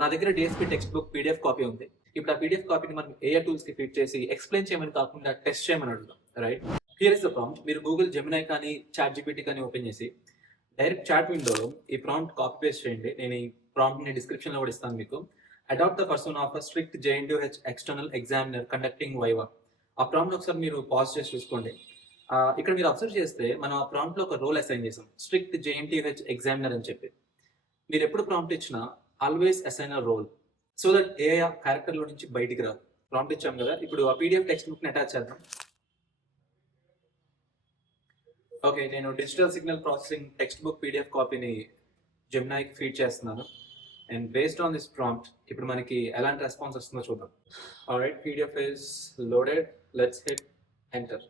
నా దగ్గర DSP text book PDF copy ఉంది. ఇప్పుడు ఆ పీడిఎఫ్ కాపీని మనం ఏఐ టూల్స్‌కి ఫీడ్ చేసి ఎక్స్‌ప్లెయిన్ చేయమని కాకుండా టెస్ట్ చేయమని అడుగుదాం. Right? Here is the prompt. మీరు గూగుల్ జెమినీ కానీ, చాట్‌జీపీటీ కానీ ఓపెన్ చేసి డైరెక్ట్ చాట్ విండోలో ఈ ప్రాంప్ట్ కాపీ పేస్ట్ చేయండి. నేను ఈ ప్రాంప్ట్‌ని డిస్క్రిప్షన్‌లో కూడా ఇస్తాను మీకు. Adapt the person of a strict JNTUH external examiner conducting viva. ఆ ప్రాంప్ట్ ఒకసారి మీరు పాజ్ చేసి చూసుకోండి. ఇక్కడ మీరు అబ్జర్వ్ చేస్తే మనం ఆ ప్రాంప్ట్‌లో ఒక రోల్ అసైన్ చేసాం. స్ట్రిక్ట్ జేఎన్‌టీయూహెచ్ ఎగ్జామినర్ అని చెప్పి. మీరు ఎప్పుడు ప్రాంప్ట్ ఇచ్చినా always assign a role so that AI ఆ క్యారెక్టర్ లో నుంచి బయటికి రాదు. ప్రాంప్ట్ ఇచ్చాం కదా, ఇప్పుడు ఆ పీడిఎఫ్ టెక్స్ట్ బుక్ ని అటాచ్ చేద్దాం. ఓకే, నేను digital signal processing text book PDF కాపీని జెమినాకి ఫీడ్ చేస్తున్నాను. And based on this prompt ఇప్పుడు మనకి ఎలాంటి రెస్పాన్స్ వస్తుందో చూద్దాం. Alright, PDF is loaded. Let's hit enter.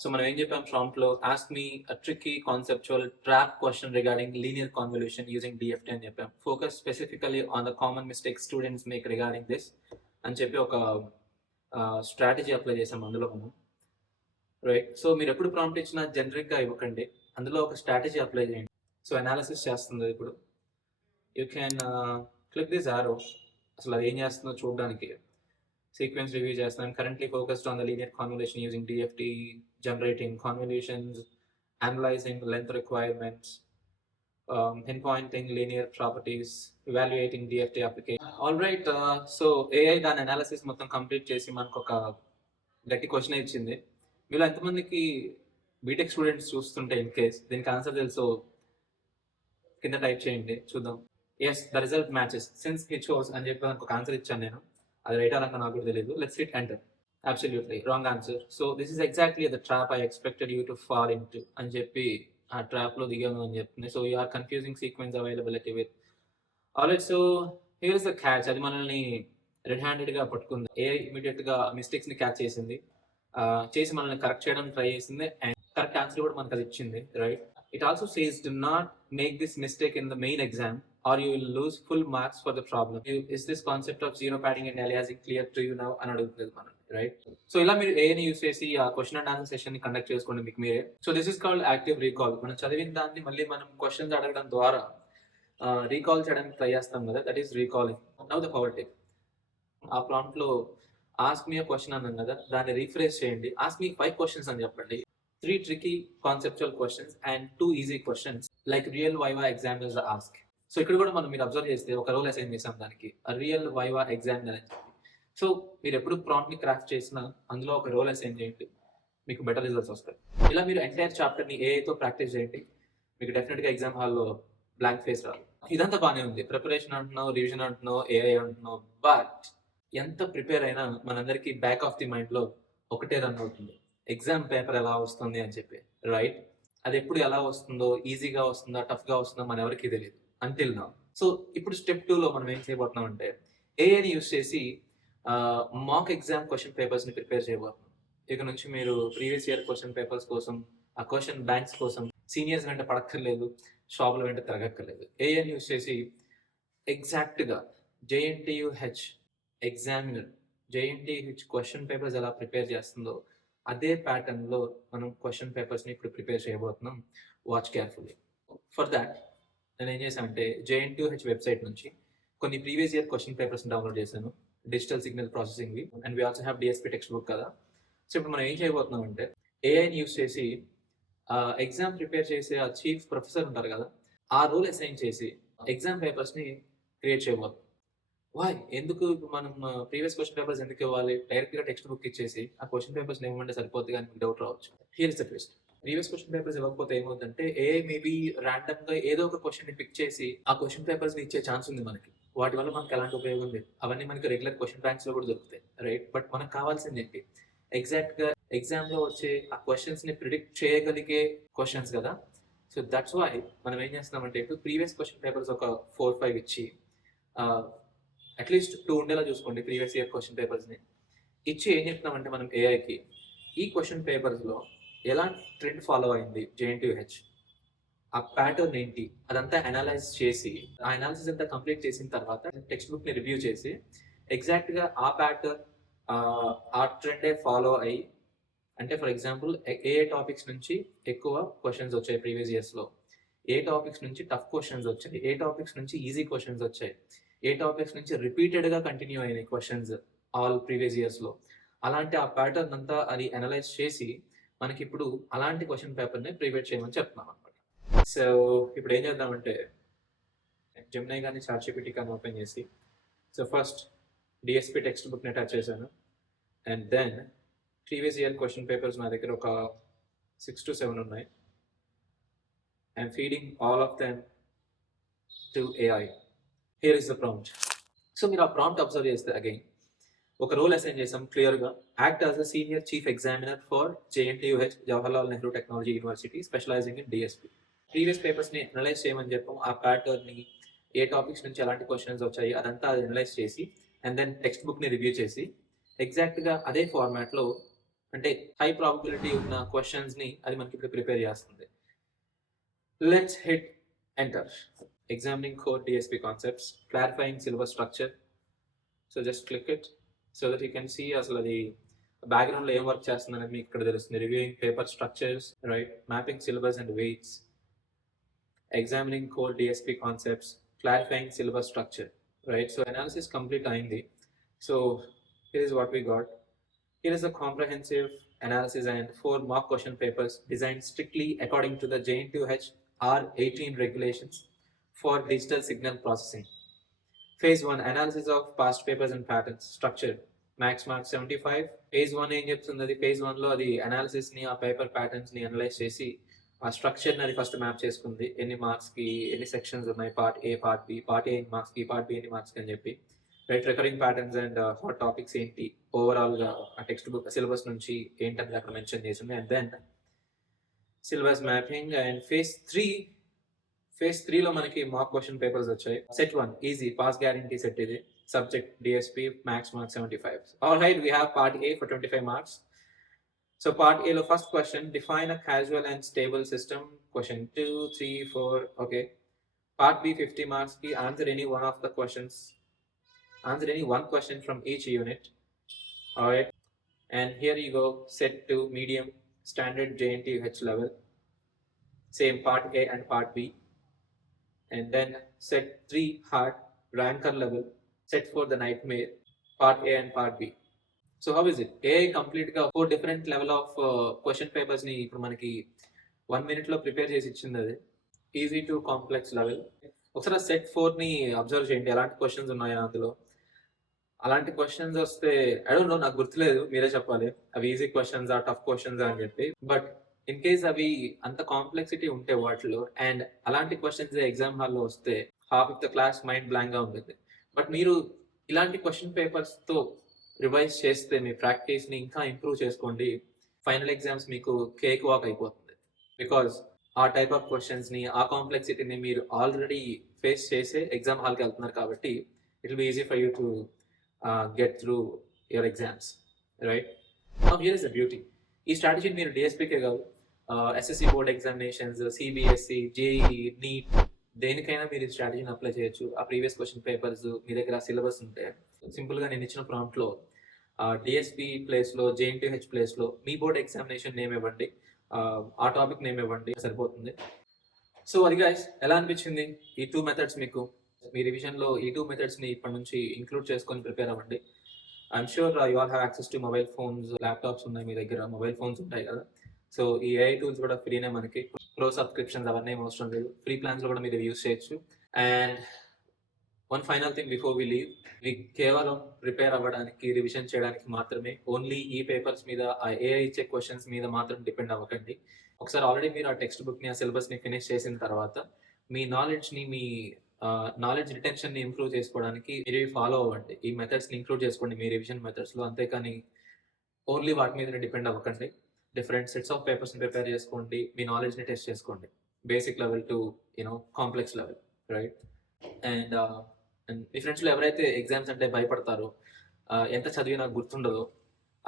So మనం ఏం చెప్పాం ప్రాంప్ట్ లో, ask me a tricky conceptual trap question regarding linear convolution using DFT అని చెప్పాం. Focus specifically on the common mistake students make regarding this అని చెప్పి ఒక strategy apply చేసాం అందులో మనం. రైట్, సో మీరు ఎప్పుడు ప్రాంప్ట్ ఇచ్చినా జనరిక్ గా ఇవ్వకండి, అందులో ఒక స్ట్రాటజీ అప్లై చేయండి. సో అనాలిసిస్ చేస్తుంది ఇప్పుడు. యూ కెన్ క్లిక్ దిస్ ఆరో, అసలు అది ఏం చేస్తుందో చూడడానికి. Sequence review చేస్తున్నాను. Currently focused on the linear convolution using DFT, generating convolutions, analyzing length requirements, pinpointing linear properties, evaluating DFT application. All right, so AI దాని అనాలిసిస్ మొత్తం కంప్లీట్ చేసి మనకు ఒక గట్టి క్వశ్చన్ ఇచ్చింది. మీలో ఎంతమందికి బీటెక్ స్టూడెంట్స్ చూస్తుంటే ఇన్ కేస్ దీనికి ఆన్సర్ తెలుసు కింద టైప్ చేయండి చూద్దాం. Yes, the result matches since he chose అని చెప్పి మనకు ఒక ఆన్సర్ ఇచ్చాను నేను. అది రైట్ ఆర్ నాకు కూడా తెలియదు. Let's hit enter. Absolutely wrong answer. So this is exactly the trap I expected you to fall into అని చెప్పి ఆ ట్రాప్ లో దిగాను అని చెప్తుంది. So you are confusing sequence availability with. Alright, so here is the catch. అది మనల్ని red handed గా పట్టుకుంది. ఏ ఇమీడియట్ గా మిస్టేక్స్ ని క్యాచ్ చేసింది, చేసి మనల్ని కరెక్ట్ చేయడం ట్రై చేసింది, అండ్ కరెక్ట్ ఆన్సర్ కూడా మనకు అది ఇచ్చింది. Right, it also says do not make this mistake in the main exam or you will lose full marks for the problem. Is this concept of zero padding and aliasing clear to you now అని అడుగుతుంది మనం. Right, so ఇలా మీరు ఏని use చేసి ఆ question and answer session ని conduct చేసుకోండి మీకు మీరే. So this is called active recall. మనం చదివిన దాన్ని మళ్ళీ మనం క్వశ్చన్స్ అడగడం ద్వారా రీకాల్ చేయడానికి ట్రై చేస్తాం కదా, that is recalling. Now the power tip. ఆ ప్రాంప్ట్ లో ఆస్క్ మీ క్వశ్చన్ అన్నాం కదా, దాన్ని రీఫ్రేజ్ చేయండి. ఆస్క్ మీ 5 క్వశ్చన్స్ అని చెప్పండి. 3 tricky conceptual questions and 2 easy questions like real viva examiners ask. So ఇక్కడ కూడా మనం మీరు అబ్జర్వ్ చేస్తే ఒక రోల్ అసైన్ చేసాం దానికి, రియల్ వైవా ఎగ్జామినర్ అని చెప్పి. సో మీరు ఎప్పుడు ప్రాంప్ట్ ని క్రాఫ్ట్ చేసినా అందులో ఒక రోల్ అసైన్ చేయండి, మీకు బెటర్ రిజల్ట్స్ వస్తాయి. ఇలా మీరు ఎంటైర్ చాప్టర్ ని ఏఐతో ప్రాక్టీస్ చేయండి, మీకు డెఫినెట్ గా ఎగ్జామ్ హాల్లో బ్లాంక్ ఫేస్ రాదు. ఇదంతా బాగానే ఉంది, ప్రిపరేషన్ అంటున్నావు, రివిజన్ అంటున్నావు, ఏఐ అంటున్నావు, బట్ ఎంత ప్రిపేర్ అయినా మనందరికి బ్యాక్ ఆఫ్ ది మైండ్ లో ఒకటే రన్ అవుతుంది, ఎగ్జామ్ పేపర్ ఎలా వస్తుంది అని చెప్పి. రైట్, అది ఎప్పుడు ఎలా వస్తుందో, ఈజీగా వస్తుందా టఫ్ గా వస్తుందో మన ఎవరికి తెలియదు అంటిల్ నౌ. సో ఇప్పుడు స్టెప్ 2 లో మనం ఏం చేయబోతున్నాం అంటే ఏఐని యూస్ చేసి మాక్ ఎగ్జామ్ క్వశ్చన్ పేపర్స్ ని ప్రిపేర్ చేయబోతున్నాం. ఇక నుంచి మీరు ప్రీవియస్ ఇయర్ క్వశ్చన్ పేపర్స్ కోసం, ఆ క్వశ్చన్ బ్యాంక్స్ కోసం సీనియర్స్ వెంట పడక్కర్లేదు, షాపుల వెంట తిరగక్కర్లేదు. ఏఐని యూస్ చేసి ఎగ్జాక్ట్ గా JNTUH examiner JNTUH question papers ఎలా ప్రిపేర్ చేస్తుందో అదే ప్యాటర్న్ లో మనం క్వశ్చన్ పేపర్స్ ని ఇప్పుడు ప్రిపేర్ చేయబోతున్నాం. Watch carefully. ఫర్ దాట్ నేను ఏం చేశానంటే జేఎన్టీయూహెచ్ వెబ్సైట్ నుంచి కొన్ని previous year question papers download చేశాను, digital signal processing, and we also have DSP text book కదా. సో ఇప్పుడు మనం ఏం చేయబోతున్నాం అంటే ఏఐని యూస్ చేసి ఎగ్జామ్ ప్రిపేర్ చేసే ఆ చీఫ్ ప్రొఫెసర్ ఉంటారు కదా, ఆ రోల్ అసైన్ చేసి ఎగ్జామ్ పేపర్స్ ని క్రియేట్ చేయబోతున్నాం. వాయ్, ఎందుకు ఇప్పుడు మనం ప్రీవియస్ క్వశ్చన్ పేపర్స్ ఎందుకు ఇవ్వాలి, డైరెక్ట్ గా టెక్స్ట్ బుక్ ఇచ్చేసి ఆ క్వశ్చన్ పేపర్స్ ఇవ్వమంటే సరిపోతుంది కానీ మీకు డౌట్ రావచ్చు. Here is the twist. Previous question papers ఇవ్వకపోతే ఏమవుతుందంటే ఏఐ మేబీ ర్యాండమ్ గా ఏదో ఒక క్వశ్చన్ ని పిక్ చేసి ఆ క్వశ్చన్ పేపర్స్ ని ఇచ్చే ఛాన్స్ ఉంది మనకి. వాటి వల్ల మనకి ఎలాంటి ఉపయోగం లేదు, అవన్నీ మనకి రెగ్యులర్ క్వశ్చన్ బ్యాంక్స్ లో కూడా దొరుకుతాయి. రైట్, బట్ మనకు కావాల్సింది ఏంటి, ఎగ్జాక్ట్ గా ఎగ్జామ్ లో వచ్చే ఆ క్వశ్చన్స్ ని ప్రిడిక్ట్ చేయగలిగే క్వశ్చన్స్ కదా. సో దట్స్ వై మనం ఏం చేస్తున్నామంటే ఇప్పుడు ప్రీవియస్ క్వశ్చన్ పేపర్స్ ఒక 4-5 ఇచ్చి అట్లీస్ట్ 2 ఉండేలా చూసుకోండి ప్రీవియస్ ఇయర్ క్వశ్చన్ పేపర్స్ ని ఇచ్చి ఏం చెప్తున్నామంటే మనం ఏఐకి ఈ క్వశ్చన్ పేపర్స్ లో ఎలా ట్రెండ్ ఫాలో అయింది జేఎన్టీయూహెచ్, ఆ ప్యాటర్న్ ఏంటి, అదంతా అనలైజ్ చేసి ఆ అనాలిసిస్ అంతా కంప్లీట్ చేసిన తర్వాత టెక్స్ట్ బుక్ ని రివ్యూ చేసి ఎగ్జాక్ట్ గా ఆ ప్యాటర్న్ ఆ ట్రెండే ఫాలో అయ్యి, అంటే ఫర్ ఎగ్జాంపుల్ ఏ టాపిక్స్ నుంచి ఎక్కువ క్వశ్చన్స్ వచ్చాయి ప్రీవియస్ ఇయర్స్ లో, ఏ టాపిక్స్ నుంచి టఫ్ క్వశ్చన్స్ వచ్చాయి, ఏ టాపిక్స్ నుంచి ఈజీ క్వశ్చన్స్ వచ్చాయి, ఏ టాపిక్స్ నుంచి రిపీటెడ్గా కంటిన్యూ అయినాయి క్వశ్చన్స్ ఆల్ ప్రీవియస్ ఇయర్స్లో, అలాంటి ఆ ప్యాటర్న్ అంతా అది అనలైజ్ చేసి మనకి ఇప్పుడు అలాంటి క్వశ్చన్ పేపర్ని ప్రిపేర్ చేయమని చెప్తున్నాం అనమాట. సో ఇప్పుడు ఏం చేద్దామంటే జెమినీ కానీ చాట్‌జీపీటీ కానీ ఓపెన్ చేసి, సో ఫస్ట్ డిఎస్పి టెక్స్ట్ బుక్ని అటాచ్ చేశాను. And then previous year question papers నా దగ్గర ఒక 6 to 7 ఉన్నాయి. I'm feeding all of them to AI. Here is the prompt. So మీరు ఆ ప్రాంప్ట్ అబ్జర్వ్ చేస్తే అగైన్ ఒక రోల్ అసైన్ చేసాం క్లియర్గా, act as a senior chief examiner for JNTUH Jawaharlal Nehru technology university specialising in DSP. Previous పేపర్స్ని analyse చేయమని చెప్పాం. ఆ ప్యాటర్న్ని, ఏ టాపిక్స్ నుంచి ఎలాంటి క్వశ్చన్స్ వచ్చాయి అదంతా అది అనలైజ్ చేసి అండ్ దెన్ టెక్స్ట్ బుక్ని రివ్యూ చేసి ఎగ్జాక్ట్గా అదే ఫార్మాట్లో, అంటే హై ప్రాబిలిటీ ఉన్న క్వశ్చన్స్ని అది మనకి ఇప్పుడు ప్రిపేర్ చేస్తుంది. Let's hit enter. Examining core DSP concepts, clarifying syllabus structure. So just click it so that you can see అసలు అది బ్యాక్గ్రౌండ్లో ఏం వర్క్ చేస్తుందని మీకు ఇక్కడ తెలుస్తుంది. Reviewing paper structures, right, mapping syllabus and weights, examining core DSP concepts, clarifying syllabus structure, right? So analysis complete అయింది. So here is what we got. Here is a comprehensive analysis and 4 mock question papers designed strictly according to the JNTUH R18 regulations for digital signal processing. Phase 1 analysis of past papers and patterns. Structure max mark 75. Phase 1 ఏం చెప్తుంది? Phase 1లో అది analysis ని, ఆ paper patterns ని analyse చేసి ఆ స్ట్రక్చర్ని అది first map చేసుకుంది. ఎన్ని మార్క్స్కి ఎన్ని సెక్షన్స్ ఉన్నాయి, part A, part B, part A ఎన్ని మార్క్స్కి, పార్ట్ బి ఎన్ని మార్క్స్కి అని చెప్పి, right, recurring patterns and hot topics ఏంటి, ఓవరాల్గా ఆ టెక్స్ట్ బుక్ సిలబస్ నుంచి ఏంటని అక్కడ మెన్షన్ చేసింది. And then syllabus mapping. And phase 3లో మనకి మాక్ క్వశ్చన్ పేపర్స్ వచ్చాయి. Set 1 easy pass guarantee set. ఇది subject DSP, max mark 75. All right, we have part A for 25 marks. So part A, first question, define a casual and stable system. Question 2, 3, 4, okay. Part B, 50 marks, ki answer any one of the questions. Answer any one question from each unit. Alright. And here you go, set to medium, standard JNTUH level. Same part A and part B. And then set 3 hard, ranker level. Set for the nightmare, part A and part B. So how is it? AI కంప్లీట్గా 4 different level of question పేపర్స్ని ఇప్పుడు మనకి 1 minute prepare చేసి ఇచ్చింది. అది easy to complex level. ఒకసారి set 4ని observe చేయండి, ఎలాంటి questions ఉన్నాయో అందులో. అలాంటి క్వశ్చన్స్ వస్తే ఐ డోంట్ నో, నాకు గుర్తులేదు, మీరే చెప్పాలి అవి ఈజీ క్వశ్చన్స్ ఆ టఫ్ క్వశ్చన్స్ అని చెప్పి. బట్ ఇన్ కేస్ అవి అంత కాంప్లెక్సిటీ ఉంటే వాటిలో, అండ్ అలాంటి క్వశ్చన్స్ ఎగ్జామ్ హాల్లో వస్తే half of the class mind బ్లాంక్గా ఉంటుంది. బట్ మీరు ఇలాంటి క్వశ్చన్ పేపర్స్తో రివైజ్ చేస్తే మీ ప్రాక్టీస్ని ఇంకా ఇంప్రూవ్ చేసుకోండి. ఫైనల్ ఎగ్జామ్స్ మీకు కేక్ వాక్ అయిపోతుంది. బికాజ్ ఆ టైప్ ఆఫ్ క్వశ్చన్స్ని, ఆ కాంప్లెక్సిటీని మీరు ఆల్రెడీ ఫేస్ చేసే ఎగ్జామ్ హాల్కి వెళ్తున్నారు కాబట్టి it will be easy for you to get through your exams, right? Here is the beauty. ఈ స్ట్రాటజీని మీరు డిఎస్పీకే కాదు, SSC board examinations, CBSE, JEE, NEET, దేనికైనా మీరు ఈ స్ట్రాటజీని అప్లై చేయొచ్చు. ఆ ప్రీవియస్ క్వశ్చన్ పేపర్స్ మీ దగ్గర సిలబస్ ఉంటే సింపుల్గా నేను ఇచ్చిన ప్రాంప్ట్లో డిఎస్పి ప్లేస్లో, JNTUH ప్లేస్లో మీ బోర్డ్ ఎగ్జామినేషన్ నేమ్ ఇవ్వండి, ఆ టాపిక్ నేమ్ ఇవ్వండి, సరిపోతుంది. సో అది గైస్, ఎలా అనిపించింది ఈ 2 మెథడ్స్ మీకు? మీ రివిజన్లో ఈ 2 మెథడ్స్ని ఇప్పటి నుంచి ఇంక్లూడ్ చేసుకొని ప్రిపేర్ అవ్వండి. I'm sure you all have access to mobile phones, laptops ఉన్నాయి మీ దగ్గర, మొబైల్ ఫోన్స్ ఉంటాయి కదా. సో ఈ AI టూల్స్ కూడా ఫ్రీనే, మనకి ప్రో సబ్స్క్రిప్షన్స్ అవన్నీ ఏం అవసరం లేదు, ఫ్రీ ప్లాన్స్లో కూడా మీరు యూస్ చేయొచ్చు. And one final thing before we leave, కేవలం ప్రిపేర్ అవ్వడానికి, రివిజన్ చేయడానికి మాత్రమే ఓన్లీ ఈ పేపర్స్ మీద, ఆ AI ఇచ్చే క్వశ్చన్స్ మీద మాత్రం డిపెండ్ అవ్వకండి. ఒకసారి ఆల్రెడీ మీరు ఆ టెక్స్ట్ బుక్ని, ఆ సిలబస్ని ఫినిష్ చేసిన తర్వాత మీ నాలెడ్జ్ని, మీ నాలెడ్జ్ రిటెన్షన్ని ఇంప్రూవ్ చేసుకోవడానికి మీరు ఫాలో అవ్వండి. ఈ మెథడ్స్ని ఇంక్లూడ్ చేసుకోండి మీ రివిజన్ మెథడ్స్లో. అంతేకాని ఓన్లీ వాటి మీద డిపెండ్ అవ్వకండి. డిఫరెంట్ సెట్స్ ఆఫ్ పేపర్స్ని ప్రిపేర్ చేసుకోండి, మీ నాలెడ్జ్ని టెస్ట్ చేసుకోండి, basic level to complex level, right? And మీ ఫ్రెండ్స్లో ఎవరైతే ఎగ్జామ్స్ అంటే భయపడతారో, ఎంత చదివినా గుర్తుండదో,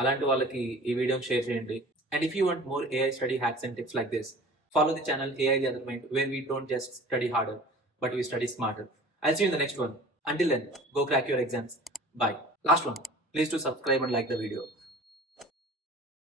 అలాంటి వాళ్ళకి ఈ వీడియోని షేర్ చేయండి. And if you want more AI study hacks and tips like this, follow the channel AI The Other Mind, where we don't just study harder, but we study smarter. I'll see you in the next one. Until then, go crack your exams. Bye. Last one, please do subscribe and like the video.